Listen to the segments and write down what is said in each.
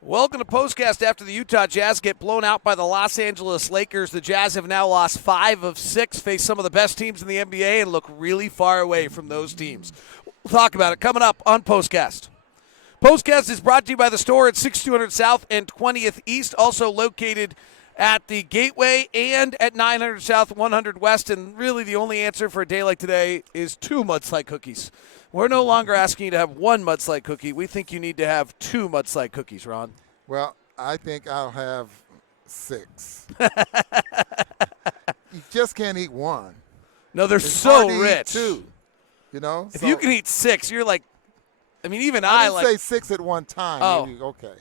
Welcome to POSTCAST. After the Utah Jazz get blown out by the Los Angeles Lakers, the Jazz have now lost 5 of 6, face some of the best teams in the NBA, and look really far away from those teams. We'll talk about it coming up on POSTCAST. POSTCAST is brought to you by the store at 6200 South and 20th East, also located at the Gateway and at 900 South, 100 West. And really the only answer for a day like today is 2 mudslide cookies. We're no longer asking you to have 1 mudslide cookie. We think you need to have 2 mudslide cookies, Ron. Well, I think I'll have 6. You just can't eat 1. No, they're It's so hard to eat rich. 2, you know? If So you can eat 6, you're like, I mean, even I I didn't like. say 6 at one time. Oh. Maybe. Okay.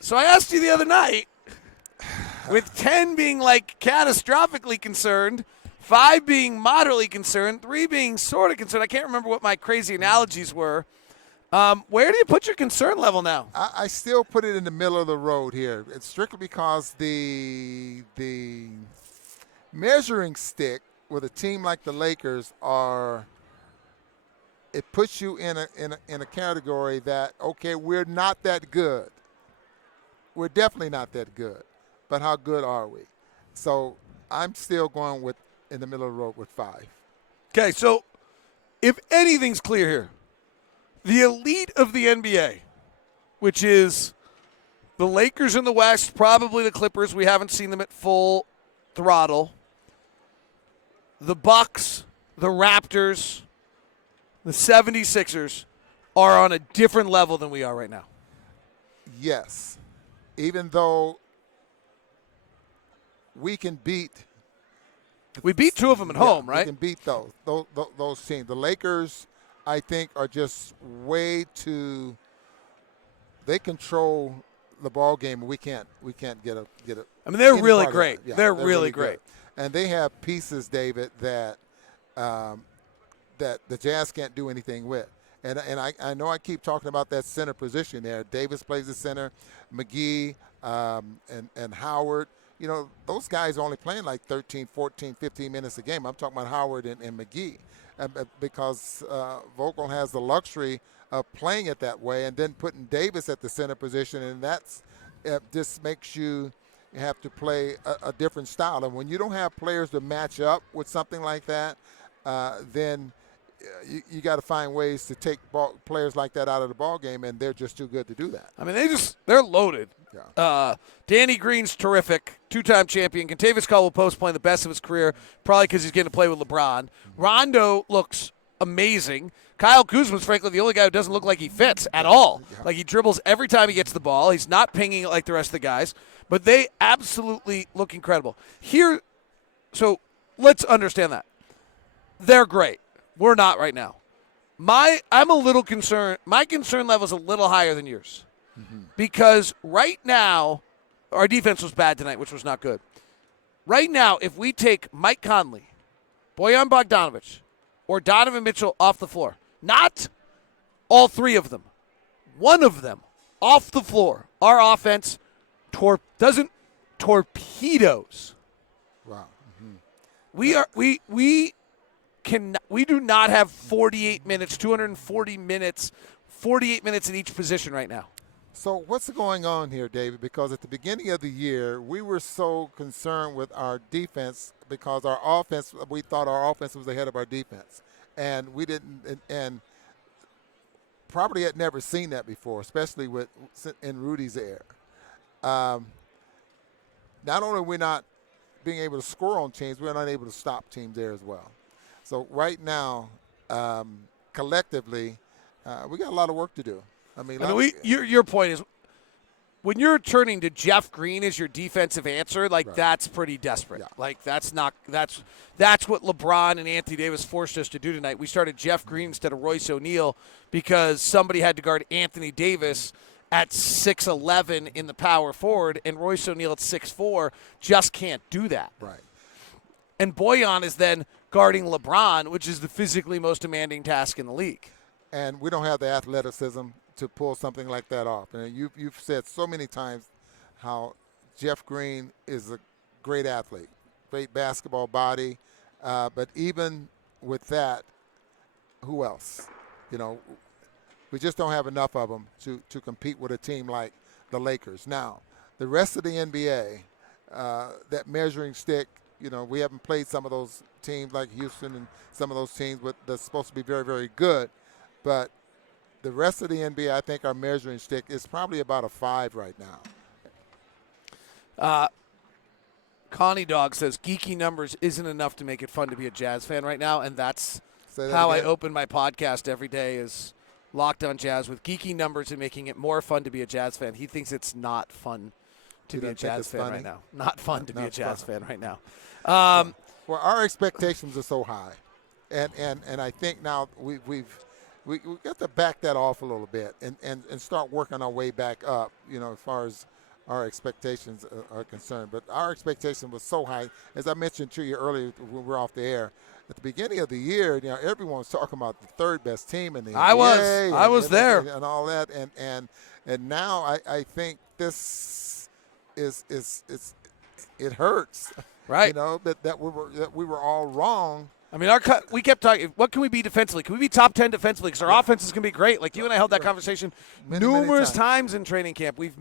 So I asked you the other night, with 10 being like catastrophically concerned, 5 being moderately concerned, 3 being sort of concerned. I can't remember what my crazy analogies were. Where do you put your concern level now? I still put it in the middle of the road here. It's strictly because the measuring stick with a team like the Lakers it puts you in a category that, okay, we're not that good. We're definitely not that good. But how good are we? So I'm still going with in the middle of the road with 5. Okay, so if anything's clear here, the elite of the NBA, which is the Lakers in the West, probably the Clippers. We haven't seen them at full throttle. The Bucks, the Raptors, the 76ers are on a different level than we are right now. Yes. Even though we can beat. We beat 2 of them at home, right? We can beat those teams. The Lakers, I think, are just way too. They control the ball game. We can't get a. I mean, they're really great. Yeah, they're really great. Good. And they have pieces, David, that that the Jazz can't do anything with. And I know I keep talking about that center position there. Davis plays the center, McGee and Howard. You know, those guys are only playing like 13, 14, 15 minutes a game. I'm talking about Howard and McGee because Vogel has the luxury of playing it that way and then putting Davis at the center position, and that's just makes you have to play a different style. And when you don't have players to match up with something like that, then you got to find ways to take players like that out of the ball game, and they're just too good to do that. I mean, they're loaded. Yeah. Danny Green's terrific, 2-time champion. Kentavious Caldwell-Post playing the best of his career, probably because he's getting to play with LeBron. Rondo looks amazing. Kyle Kuzma's, frankly, the only guy who doesn't look like he fits at all. Yeah. Like, he dribbles every time he gets the ball. He's not pinging it like the rest of the guys. But they absolutely look incredible. So let's understand that. They're great. We're not right now. I'm a little concerned. My concern level is a little higher than yours. Mm-hmm. Because right now, our defense was bad tonight, which was not good. Right now, if we take Mike Conley, Bojan Bogdanović, or Donovan Mitchell off the floor, not all 3 of them, 1 of them off the floor, our offense doesn't torpedoes. Wow. Mm-hmm. We do not have 48 minutes, 240 minutes, 48 minutes in each position right now. So what's going on here, David? Because at the beginning of the year, we were so concerned with our defense because we thought our offense was ahead of our defense. And we didn't, and probably had never seen that before, especially in Rudy's era. Not only are we not being able to score on teams, we're not able to stop teams there as well. So right now, collectively, we got a lot of work to do. Your point is, when you're turning to Jeff Green as your defensive answer, like, right, that's pretty desperate. Yeah. Like, that's what LeBron and Anthony Davis forced us to do tonight. We started Jeff Green instead of Royce O'Neal because somebody had to guard Anthony Davis at 6'11" in the power forward, and Royce O'Neal at 6'4" just can't do that. Right. And Bojan is then guarding LeBron, which is the physically most demanding task in the league. And we don't have the athleticism to pull something like that off. And you've said so many times how Jeff Green is a great athlete, great basketball body. But even with that, who else? You know, We just don't have enough of them to compete with a team like the Lakers. Now, the rest of the NBA, that measuring stick, we haven't played some of those teams like Houston and some of those teams that's supposed to be very, very good. But the rest of the NBA, I think our measuring stick is probably about a 5 right now. Connie Dog says geeky numbers isn't enough to make it fun to be a Jazz fan right now, and that's Say that how I again? open my podcast every day is Locked on Jazz with geeky numbers and making it more fun to be a Jazz fan. He thinks it's not fun to You be a don't think Jazz it's fan funny? right now. Not fun to be a Not Jazz fun. fan right now. Well, our expectations are so high, and I think now we've got to back that off a little bit and start working our way back up. As far as our expectations are concerned. But our expectation was so high, as I mentioned to you earlier when we were off the air. At the beginning of the year, everyone was talking about the third best team in the NBA. I was there, and all that, and now I think this is it hurts. right? That we were all wrong. I mean, we kept talking. What can we be defensively? Can we be top 10 defensively? Because our offense is going to be great. Like you and I held that conversation Many numerous times in training camp. We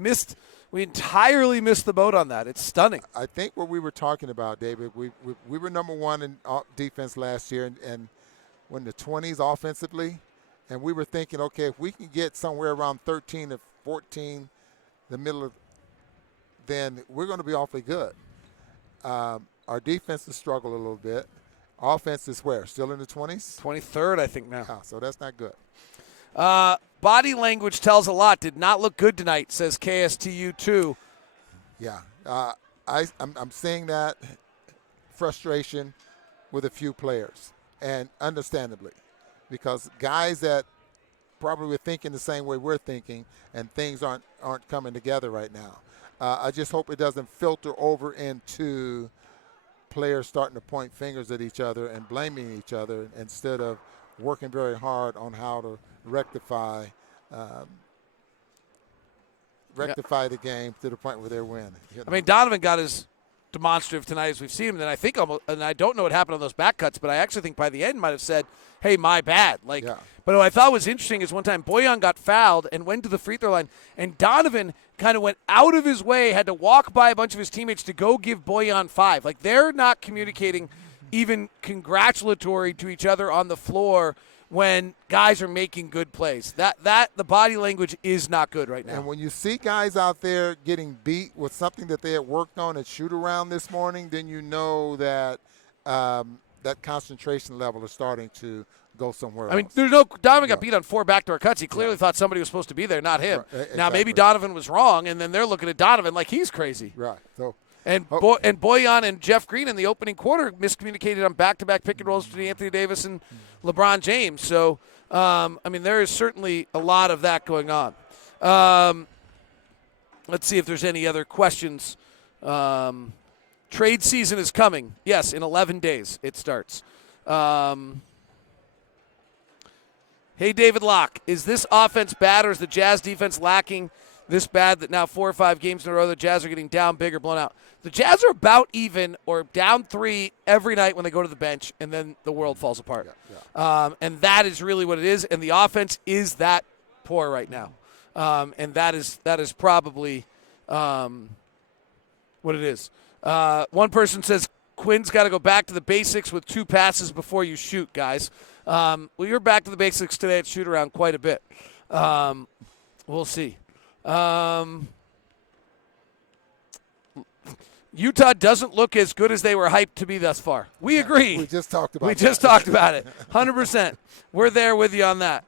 entirely missed the boat on that. It's stunning. I think what we were talking about, David, we were number one in defense last year, and when the 20s offensively, and we were thinking, okay, if we can get somewhere around 13 to 14, the middle of, then we're going to be awfully good. Our defense has struggled a little bit. Offense is where? Still in the 20s? 23rd, I think now. Oh, so that's not good. Body language tells a lot. Did not look good tonight, says KSTU2. Yeah, I'm seeing that frustration with a few players, and understandably, because guys that probably were thinking the same way we're thinking, and things aren't coming together right now. I just hope it doesn't filter over into players starting to point fingers at each other and blaming each other instead of working very hard on how to rectify the game to the point where they're winning. I mean, Donovan got his demonstrative tonight as we've seen him. And I think and I don't know what happened on those back cuts, but I actually think by the end might have said, "Hey, my bad." But what I thought was interesting is one time Bojan got fouled and went to the free throw line, and Donovan kind of went out of his way, had to walk by a bunch of his teammates to go give Bojan 5. Like they're not communicating even congratulatory to each other on the floor when guys are making good plays. That the body language is not good right now. And when you see guys out there getting beat with something that they had worked on at shoot around this morning, then you know that that concentration level is starting to go somewhere else. I mean, Donovan got beat on 4 backdoor cuts. He clearly thought somebody was supposed to be there, not him. Right. Now maybe Donovan was wrong, and then they're looking at Donovan like he's crazy. Right. So. And Bojan and Jeff Green in the opening quarter miscommunicated on back-to-back pick and rolls between Anthony Davis and LeBron James. So, I mean, there is certainly a lot of that going on. Let's see if there's any other questions. Trade season is coming. Yes, in 11 days it starts. Hey, David Locke, is this offense bad or is the Jazz defense lacking this bad that now 4 or 5 games in a row the Jazz are getting down big or blown out? The Jazz are about even or down 3 every night when they go to the bench, and then the world falls apart. And that is really what it is, and the offense is that poor right now. And that is probably what it is. One person says, Quinn's got to go back to the basics with 2 passes before you shoot, guys. Well, you're back to the basics today at shoot around quite a bit. We'll see. Utah doesn't look as good as they were hyped to be thus far. We agree. We just talked about it. 100%. We're there with you on that.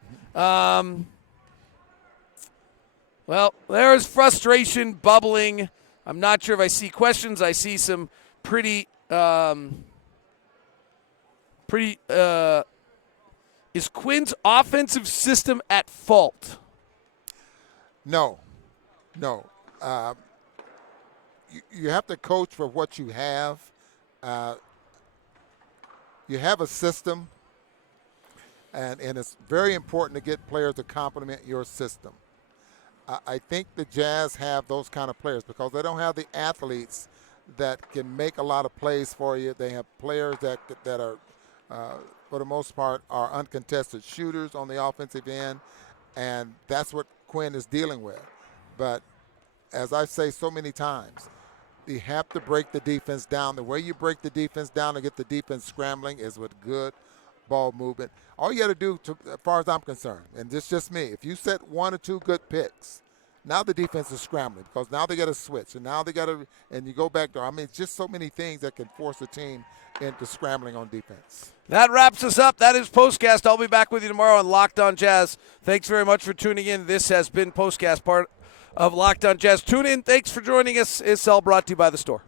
Well, there's frustration bubbling. I'm not sure if I see questions. I see some pretty is Quinn's offensive system at fault? No. You have to coach for what you have. You have a system, and it's very important to get players to complement your system. I think the Jazz have those kind of players because they don't have the athletes that can make a lot of plays for you. They have players that are, for the most part, are uncontested shooters on the offensive end. And that's what Quinn is dealing with. But as I say so many times, you have to break the defense down. The way you break the defense down to get the defense scrambling is with good ball movement. All you got to do, as far as I'm concerned, and this is just me, if you set 1 or 2 good picks, now the defense is scrambling because now they got to switch, and now they got to, and you go back there. I mean, it's just so many things that can force a team into scrambling on defense. That wraps us up. That is Postcast. I'll be back with you tomorrow on Locked On Jazz. Thanks very much for tuning in. This has been Postcast, part of Locked On Jazz. Tune in. Thanks for joining us. It's all brought to you by the store.